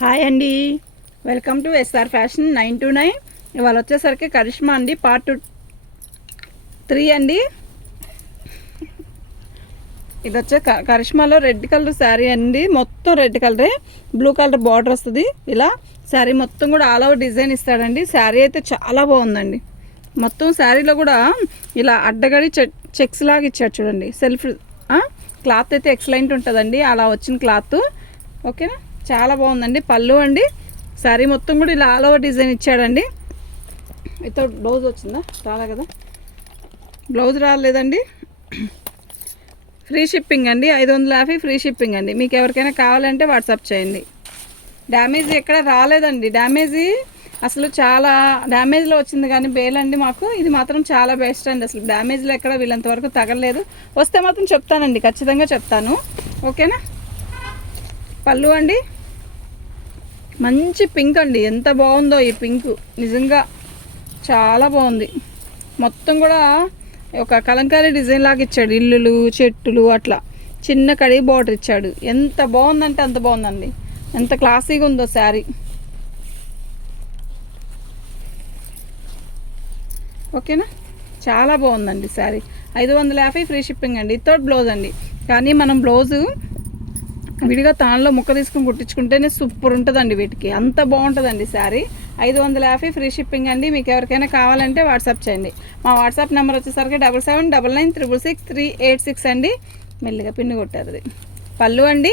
Hi అండి, welcome to SR fashion 929. ఇవాళ వచ్చేసరికి కరిష్మా అండి, పార్ట్ 3 అండి. ఇది వచ్చే కరిష్మాలో రెడ్ కలర్ శారీ అండి. మొత్తం రెడ్ కలరే, బ్లూ కలర్ బార్డర్ వస్తుంది. ఇలా శారీ మొత్తం కూడా ఆల్ ఓవర్ డిజైన్ ఇస్తాడండి. శారీ అయితే చాలా బాగుందండి. మొత్తం శారీలో కూడా ఇలా అడ్డగడి చెక్స్ లాగా ఇచ్చాడు చూడండి. సెల్ఫ్ క్లాత్ అయితే ఎక్సలెంట్ ఉంటుందండి. అలా వచ్చిన క్లాత్ ఓకేనా, చాలా బాగుందండి. పళ్ళు అండి, శారీ మొత్తం కూడా ఇలా ఆల్ ఓవర్ డిజైన్ ఇచ్చాడండి. అయితే బ్లౌజ్ వచ్చిందా? రాలే కదా, బ్లౌజ్ రాలేదండి. ఫ్రీ షిప్పింగ్ అండి, 550 ఫ్రీ షిప్పింగ్ అండి. మీకు ఎవరికైనా కావాలంటే వాట్సాప్ చేయండి. డ్యామేజ్ ఎక్కడ రాలేదండి. డ్యామేజీ అసలు చాలా డ్యామేజ్లో వచ్చింది కానీ బేలండి మాకు. ఇది మాత్రం చాలా బెస్ట్ అండి. అసలు డ్యామేజ్లో ఎక్కడ వీళ్ళంతవరకు తగలలేదు. వస్తే మాత్రం చెప్తానండి, ఖచ్చితంగా చెప్తాను. ఓకేనా. పళ్ళు అండి, మంచి పింక్ అండి. ఎంత బాగుందో ఈ పింక్, నిజంగా చాలా బాగుంది. మొత్తం కూడా ఒక కలంకారీ డిజైన్ లాగా ఇచ్చాడు. ఇల్లులు, చెట్టులు, అట్లా చిన్న కడి బార్డర్ ఇచ్చాడు. ఎంత బాగుందంటే అంత బాగుందండి. ఎంత క్లాసీగా ఉందో శారీ. ఓకేనా, చాలా బాగుందండి శారీ. 550 ఫ్రీ షిప్పింగ్ అండి. వితౌట్ బ్లౌజ్ అండి. కానీ మనం బ్లౌజు విడిగా తాన్లో ముక్క తీసుకుని కుట్టించుకుంటేనే సూపర్ ఉంటుందండి. వీటికి అంత బాగుంటుందండి శారీ. 550 ఫ్రీ షిప్పింగ్ అండి. మీకు ఎవరికైనా కావాలంటే వాట్సాప్ చేయండి. మా వాట్సాప్ నెంబర్ వచ్చేసరికి 7799966386 అండి. మెల్లిగా పిన్ను కొట్టారు. అది పళ్ళు అండి.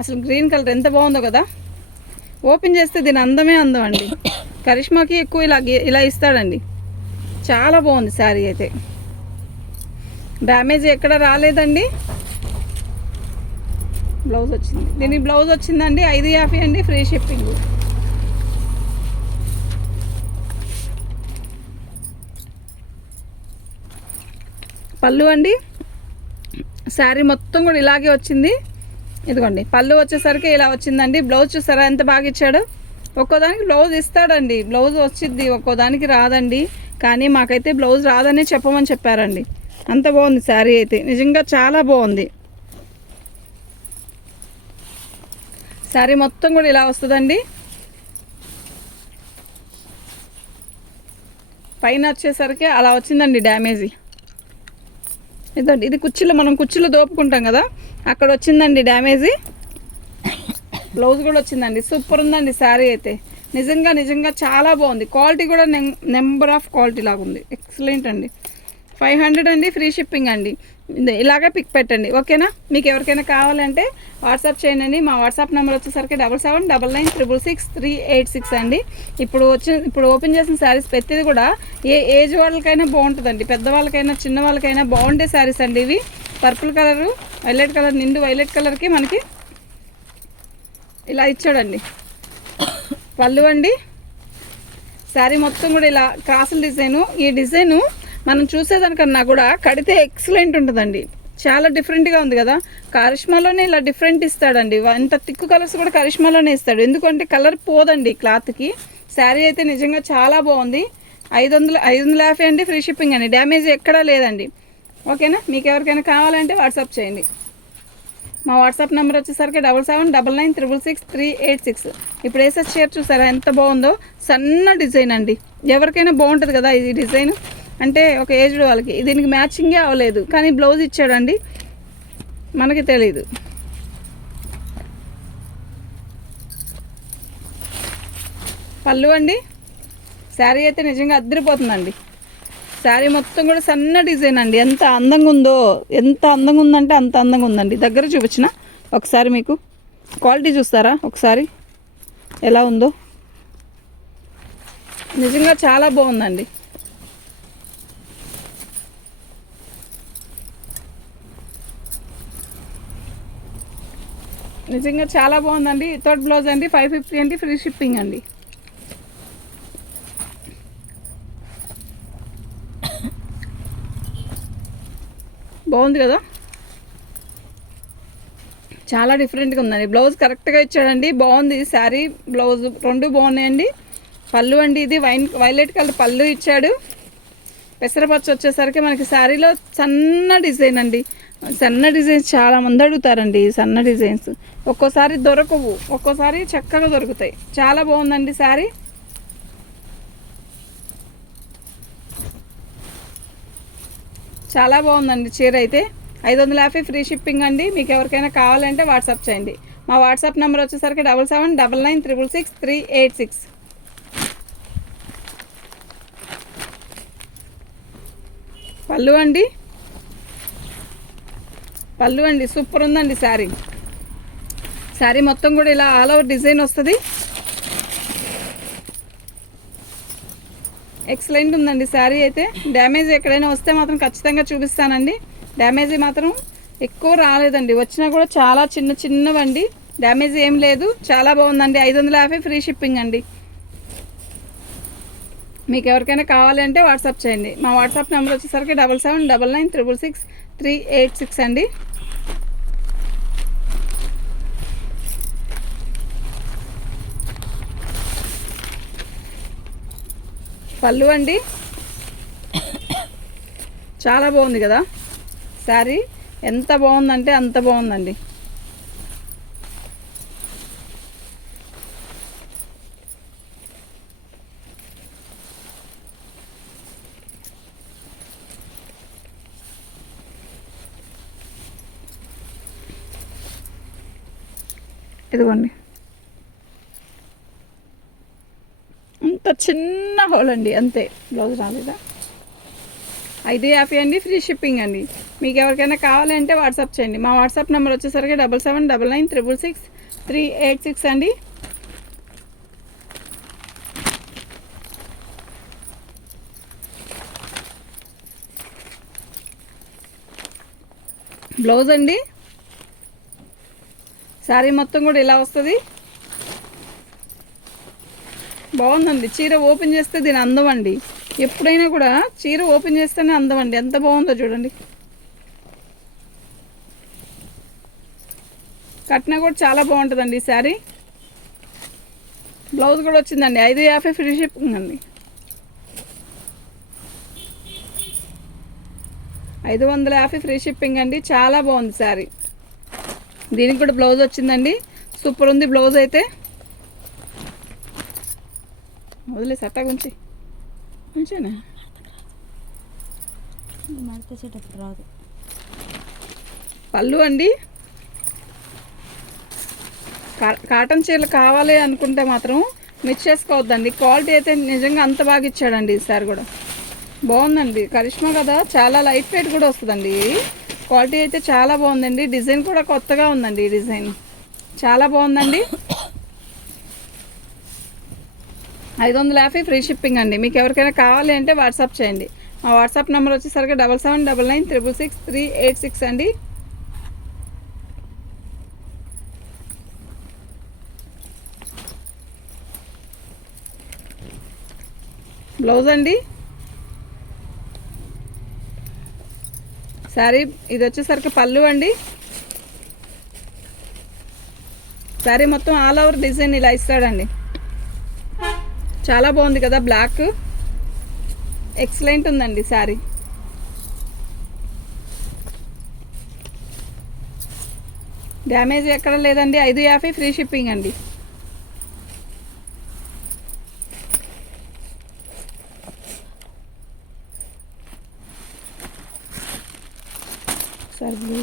అసలు గ్రీన్ కలర్ ఎంత బాగుందో కదా. ఓపెన్ చేస్తే దీని అందమే అందం అండి. కరిష్మాకి ఎక్కువ ఇలా ఇస్తాడండి. చాలా బాగుంది శారీ అయితే. డ్యామేజ్ ఎక్కడ రాలేదండి. బ్లౌజ్ వచ్చింది, దీనికి బ్లౌజ్ వచ్చిందండి. 550 అండి, ఫ్రీ షిప్పింగ్. పళ్ళు అండి, శారీ మొత్తం కూడా ఇలాగే వచ్చింది. ఇదిగోండి పళ్ళు వచ్చేసరికి ఇలా వచ్చిందండి. బ్లౌజ్ చూసారా ఎంత బాగా ఇచ్చాడు. ఒక్కోదానికి బ్లౌజ్ ఇస్తాడండి, బ్లౌజ్ వచ్చింది, ఒక్కోదానికి రాదండి. కానీ మాకైతే బ్లౌజ్ రాదనే చెప్పమని చెప్పారండి. అంత బాగుంది శారీ అయితే, నిజంగా చాలా బాగుంది. శారీ మొత్తం కూడా ఇలా వస్తుందండి. పైన వచ్చేసరికి అలా వచ్చిందండి డ్యామేజీ. ఇదండి, ఇది కుర్చీలో మనం కుర్చీలో దోపుకుంటాం కదా, అక్కడ వచ్చిందండి డ్యామేజీ. బ్లౌజ్ కూడా వచ్చిందండి. సూపర్ ఉందండి శారీ అయితే. నిజంగా చాలా బాగుంది. క్వాలిటీ కూడా నెంబర్ ఆఫ్ క్వాలిటీ లాగా ఉంది. ఎక్సలెంట్ అండి. 500 అండి, ఫ్రీ షిప్పింగ్ అండి. ఇలాగే పిక్ పెట్టండి. ఓకేనా. మీకు ఎవరికైనా కావాలంటే వాట్సాప్ చేయండి. మా వాట్సాప్ నెంబర్ వచ్చేసరికి 7799966386 అండి. ఇప్పుడు ఓపెన్ చేసిన శారీస్ ప్రతిది కూడా ఏ ఏజ్ వాళ్ళకైనా బాగుంటుందండి. పెద్దవాళ్ళకైనా చిన్న వాళ్ళకైనా బాగుండే శారీస్ అండి ఇవి. పర్పుల్ కలరు, వైలెట్ కలర్, నిండు వైలెట్ కలర్కి మనకి ఇలా ఇచ్చాడండి. పళ్ళు అండి, శారీ మొత్తం కూడా ఇలా క్రాసుల డిజైను. ఈ డిజైను మనం చూసేదానికన్నా కూడా కడితే ఎక్సలెంట్ ఉంటుందండి. చాలా డిఫరెంట్గా ఉంది కదా. కరిష్మాలోనే ఇలా డిఫరెంట్ ఇస్తాడండి. ఇంత థిక్ కలర్స్ కూడా కరిష్మాలోనే ఇస్తాడు. ఎందుకంటే కలర్ పోదండి క్లాత్కి. శారీ అయితే నిజంగా చాలా బాగుంది. 550 అండి, ఫ్రీ షిప్పింగ్ అండి. డ్యామేజ్ ఎక్కడా లేదండి. ఓకేనా. మీకు ఎవరికైనా కావాలంటే వాట్సాప్ చేయండి. మా వాట్సాప్ నెంబర్ వచ్చేసరికి 7799966386. ఇప్పుడు వేసే చీర చూసారా ఎంత బాగుందో. సన్న డిజైన్ అండి. ఎవరికైనా బాగుంటుంది కదా ఇది డిజైన్. అంటే ఒక ఏజ్డ్ వాళ్ళకి దీనికి మ్యాచింగే అవ్వలేదు, కానీ బ్లౌజ్ ఇచ్చాడండి, మనకి తెలీదు. పళ్ళు అండి, శారీ అయితే నిజంగా అద్దరిపోతుందండి. శారీ మొత్తం కూడా సన్న డిజైన్ అండి. ఎంత అందంగా ఉందో, ఎంత అందంగా ఉందంటే అంత అందంగా ఉందండి. దగ్గర చూపించిన ఒకసారి మీకు క్వాలిటీ చూస్తారా ఒకసారి ఎలా ఉందో. నిజంగా చాలా బాగుందండి. నిజంగా చాలా బాగుందండి. వితౌట్ బ్లౌజ్ అండి. 550 అండి, ఫ్రీ షిప్పింగ్ అండి. బాగుంది కదా, చాలా డిఫరెంట్గా ఉందండి. బ్లౌజ్ కరెక్ట్గా ఇచ్చాడండి. బాగుంది శారీ, బ్లౌజ్ రెండు బాగున్నాయండి. పళ్ళు అండి, ఇది వైలెట్ కలర్ పళ్ళు ఇచ్చాడు. పెసరపచ్చ వచ్చేసరికి మనకి శారీలో సన్న డిజైన్ అండి. సన్న డిజైన్స్ చాలా మంది అడుగుతారండి. సన్న డిజైన్స్ ఒక్కోసారి దొరకవు, ఒక్కోసారి చక్కగా దొరుకుతాయి. చాలా బాగుందండి శారీ. చాలా బాగుందండి చీర అయితే. 550 ఫ్రీ షిప్పింగ్ అండి. మీకు ఎవరికైనా కావాలంటే వాట్సాప్ చేయండి. మా వాట్సాప్ నెంబర్ వచ్చేసరికి 7799966386. పళ్ళు అండి సూపర్ ఉందండి శారీ. శారీ మొత్తం కూడా ఇలా ఆల్ ఓవర్ డిజైన్ వస్తుంది. ఎక్సలెంట్ ఉందండి శారీ అయితే. డ్యామేజ్ ఎక్కడైనా వస్తే మాత్రం ఖచ్చితంగా చూపిస్తానండి. డ్యామేజ్ మాత్రం ఎక్కువ రాలేదండి, వచ్చినా కూడా చాలా చిన్నవండి. డ్యామేజ్ ఏం లేదు, చాలా బాగుందండి. 550 ఫ్రీ షిప్పింగ్ అండి. మీకు ఎవరికైనా కావాలంటే వాట్సాప్ చేయండి. మా వాట్సాప్ నెంబర్ వచ్చేసరికి 7799966386 అండి. పళ్ళు అండి చాలా బాగుంది కదా శారీ. ఎంత బాగుందంటే అంత బాగుందండి. ఇదిగోండి, అంత చిన్న హోల్ అండి, అంతే. బ్లౌజ్ రాలేదా? 550 అండి, ఫ్రీ షిప్పింగ్ అండి. మీకు ఎవరికైనా కావాలంటే వాట్సాప్ చేయండి. మా వాట్సాప్ నెంబర్ వచ్చేసరికి 7799966386 అండి. బ్లౌజ్ అండి, శారీ మొత్తం కూడా ఇలా వస్తుంది. బాగుందండి చీర. ఓపెన్ చేస్తే దీని అందం అండి. ఎప్పుడైనా కూడా చీర ఓపెన్ చేస్తేనే అందం అండి. ఎంత బాగుందో చూడండి. కట్న కూడా చాలా బాగుంటుందండి ఈ శారీ. బ్లౌజ్ కూడా వచ్చిందండి. 550 ఫ్రీ షిప్పింగ్ అండి. 550 ఫ్రీ షిప్పింగ్ అండి. చాలా బాగుంది శారీ. దీనికి కూడా బ్లౌజ్ వచ్చిందండి. సూపర్ ఉంది బ్లౌజ్ అయితే. వదిలే సట్టా గుంచి మంచిగా రాదు. పళ్ళు అండి, కాటన్ చీరలు కావాలి అనుకుంటే మాత్రం మిస్ చేసుకోవద్దండి. క్వాలిటీ అయితే నిజంగా అంత బాగా ఇచ్చాడండి ఈసారి కూడా. బాగుందండి, కరిష్మా కదా, చాలా లైట్ వెయిట్ కూడా వస్తుందండి. క్వాలిటీ అయితే చాలా బాగుందండి. డిజైన్ కూడా కొత్తగా ఉందండి. ఈ డిజైన్ చాలా బాగుందండి. 550 ఫ్రీ షిప్పింగ్ అండి. మీకు ఎవరికైనా కావాలి అంటే వాట్సాప్ చేయండి. మా వాట్సాప్ నెంబర్ వచ్చేసరికి 7799966386 అండి. బ్లౌజ్ అండి, శారీ ఇది వచ్చేసరికి పళ్ళు అండి. శారీ మొత్తం ఆల్ ఓవర్ డిజైన్ ఇలా ఇస్తాడండి. చాలా బాగుంది కదా, బ్లాక్ ఎక్సలెంట్ ఉందండి శారీ. డ్యామేజ్ ఎక్కడ లేదండి. 550 ఫ్రీ షిప్పింగ్ అండి. సార్ బ్లూ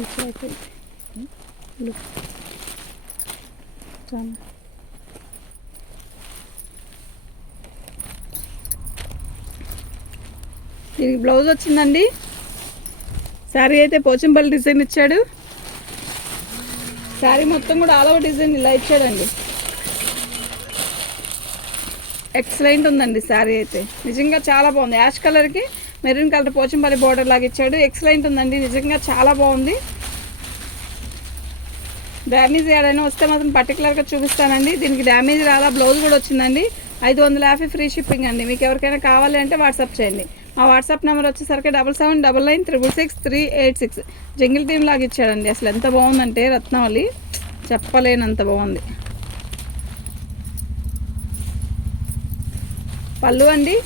దీనికి బ్లౌజ్ వచ్చిందండి. శారీ అయితే పోచంపల్లి డిజైన్ ఇచ్చాడు. శారీ మొత్తం కూడా ఆల్ ఓవర్ డిజైన్ ఇలా ఇచ్చాడండి. ఎక్సలెంట్ ఉందండి శారీ అయితే. నిజంగా చాలా బాగుంది. యాష్ కలర్కి మెరూన్ కలర్ పోచంపల్లి బోర్డర్ లాగా ఇచ్చాడు. ఎక్సలెంట్ ఉందండి, నిజంగా చాలా బాగుంది. డ్యామేజ్ ఏదైనా వస్తే మాత్రం పర్టికులర్గా చూపిస్తానండి. దీనికి డ్యామేజ్ రాలా. బ్లౌజ్ కూడా వచ్చిందండి. 550 ఫ్రీ షిప్పింగ్ అండి. మీకు ఎవరికైనా కావాలి అంటే వాట్సాప్ చేయండి. మా వాట్సాప్ నెంబర్ వచ్చేసరికి 7799966386. జంగిల్ టీమ్ లాగా ఇచ్చాడండి. అసలు ఎంత బాగుందంటే రత్నావళి చెప్పలేనంత బాగుంది. పళ్ళు అండి,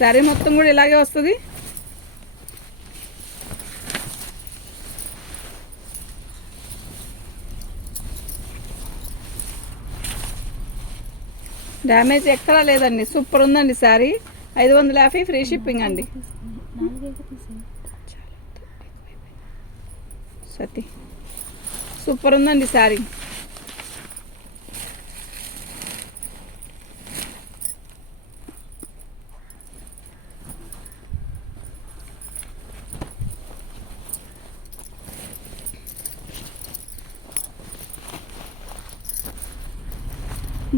శారీ మొత్తం కూడా ఇలాగే వస్తుంది. డ్యామేజ్ ఎక్కడా లేదండి, సూపర్ ఉందండి శారీ. 550 ఫ్రీ షిప్పింగ్ అండి. సతీ సూపర్ ఉందండి శారీ.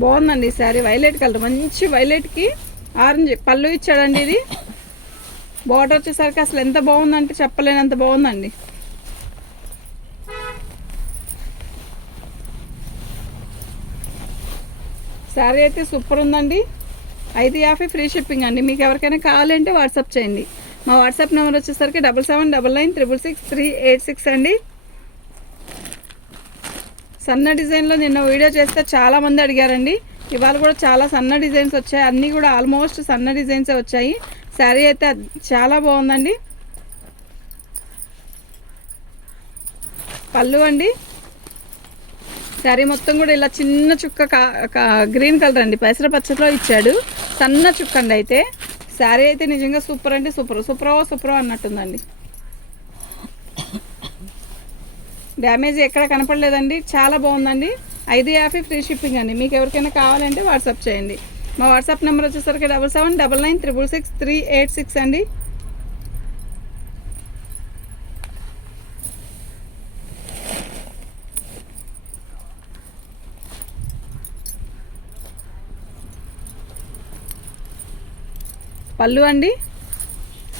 బాగుందండి ఈ శారీ. వైలెట్ కలర్, మంచి వైలెట్కి ఆరెంజ్ పళ్ళు ఇచ్చాడండి. ఇది బార్డర్ వచ్చేసరికి అసలు ఎంత బాగుందంటే చెప్పలేనంత బాగుందండి. శారీ అయితే సూపర్ ఉందండి. 550 ఫ్రీ షిప్పింగ్ అండి. మీకు ఎవరికైనా కావాలంటే వాట్సాప్ చేయండి. మా వాట్సాప్ నెంబర్ వచ్చేసరికి 7799966386 అండి. సన్న డిజైన్లో నిన్న వీడియో చేస్తే చాలామంది అడిగారండి. ఇవాళ కూడా చాలా సన్న డిజైన్స్ వచ్చాయి. అన్నీ కూడా ఆల్మోస్ట్ సన్న డిజైన్సే వచ్చాయి. శారీ అయితే చాలా బాగుందండి. పళ్ళు అండి, శారీ మొత్తం కూడా ఇలా చిన్న చుక్క గ్రీన్ కలర్ అండి, పెసర పచ్చలో ఇచ్చాడు. సన్న చుక్క అండి. అయితే శారీ అయితే నిజంగా సూపర్ అంటే సూపరో అన్నట్టుందండి. డ్యామేజ్ ఎక్కడ కనపడలేదండి, చాలా బాగుందండి. 550 ఫ్రీ షిప్పింగ్ అండి. మీకు ఎవరికైనా కావాలంటే వాట్సాప్ చేయండి. మా వాట్సాప్ నెంబర్ వచ్చేసరికి 7799966386 అండి. పళ్ళు అండి,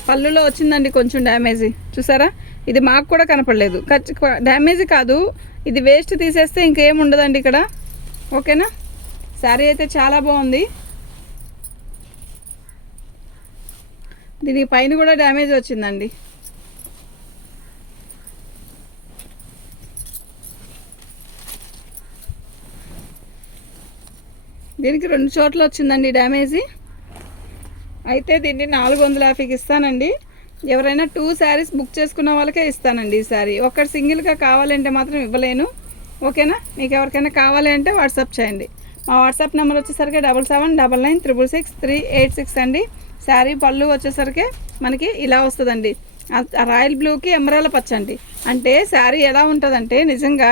పళ్ళులో వచ్చిందండి కొంచెం డ్యామేజ్, చూసారా? ఇది మాకు కూడా కనపడలేదు. డ్యామేజ్ కాదు, ఇది వేస్ట్ తీసేస్తే ఇంకేం ఉండదండి ఇక్కడ. ఓకేనా? శారీ అయితే చాలా బాగుంది. దీనికి పైన కూడా డ్యామేజ్ వచ్చిందండి. దీనికి 2 చోట్ల వచ్చిందండి డ్యామేజీ. అయితే దీన్ని 450కి ఇస్తానండి. ఎవరైనా 2 శారీస్ బుక్ చేసుకున్న వాళ్ళకే ఇస్తానండి ఈ శారీ. ఒకటి సింగిల్గా కావాలంటే మాత్రం ఇవ్వలేను. ఓకేనా? మీకు ఎవరికైనా కావాలి అంటే వాట్సాప్ చేయండి. మా వాట్సాప్ నెంబర్ వచ్చేసరికి 7799966386 అండి. శారీ పళ్ళు వచ్చేసరికి మనకి ఇలా వస్తుందండి. రాయల్ బ్లూకి ఎమరాల పచ్చ అండి. అంటే శారీ ఎలా ఉంటుందంటే నిజంగా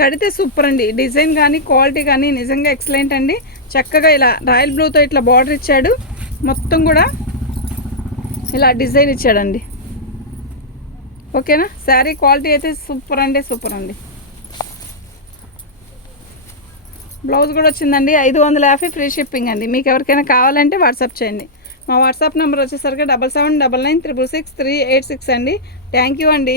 కడితే సూపర్ అండి. డిజైన్ కానీ క్వాలిటీ కానీ నిజంగా ఎక్సలెంట్ అండి. చక్కగా ఇలా రాయల్ బ్లూతో ఇట్లా బార్డర్ ఇచ్చాడు. మొత్తం కూడా ఇలా డిజైన్ ఇచ్చాడండి. ఓకేనా? శారీ క్వాలిటీ అయితే సూపర్ అండి. బ్లౌజ్ కూడా వచ్చిందండి. 550 ఫ్రీ షిప్పింగ్ అండి. మీకు ఎవరికైనా కావాలంటే వాట్సాప్ చేయండి. మా వాట్సాప్ నెంబర్ వచ్చేసరికి 7799966386 అండి. థ్యాంక్ యూ అండి.